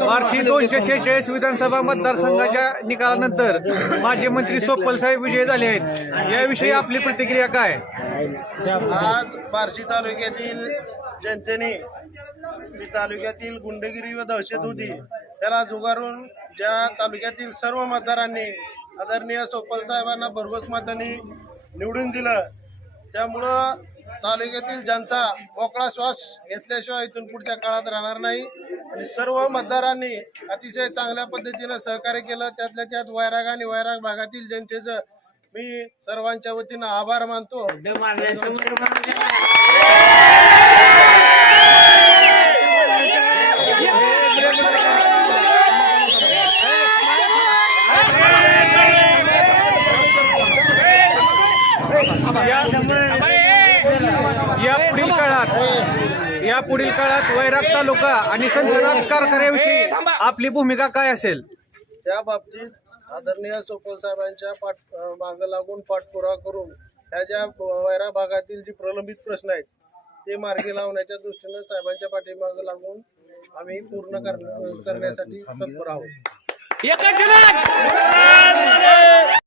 यावर्षी दोनशे शेहेचाळीस विधानसभा मतदारसंघाच्या निकालानंतर माजी मंत्री सोपल साहेब विजयी झाले आहेत. याविषयी आपली प्रतिक्रिया काय? आज बार्शी तालुक्यातील जनतेने जी तालुक्यातील गुंडगिरी व दहशत होती त्याला जुगारून ज्या तालुक्यातील सर्व मतदारांनी आदरणीय सोपल साहेबांना भरघोस मतांनी निवडून दिलं त्यामुळं तालुक्यातील जनता मोकळा श्वास घेतल्याशिवाय इथून पुढच्या काळात राहणार नाही. आणि सर्व मतदारांनी अतिशय चांगल्या पद्धतीनं सहकार्य केलं. त्यातल्या त्यात वैराग आणि वैराग भागातील जनतेचं मी सर्वांच्या वतीनं आभार मानतो. या पुढील काळात या पुढील काळात वैराग तालुका आणि संतनाथ कारखान्याविषयी आपली भूमिका काय असेल? त्या बाबतीत आदरणीय सोपल साहेबांच्या पाठ मागं लागून पाठपुरावा करून ह्या ज्या वैरा भागातील जी प्रलंबित प्रश्न आहेत ते मार्गी लावण्याच्या दृष्टीनं साहेबांच्या पाठीमागं लागून आम्ही पूर्ण कर- करण्यासाठी तत्पर आहोत.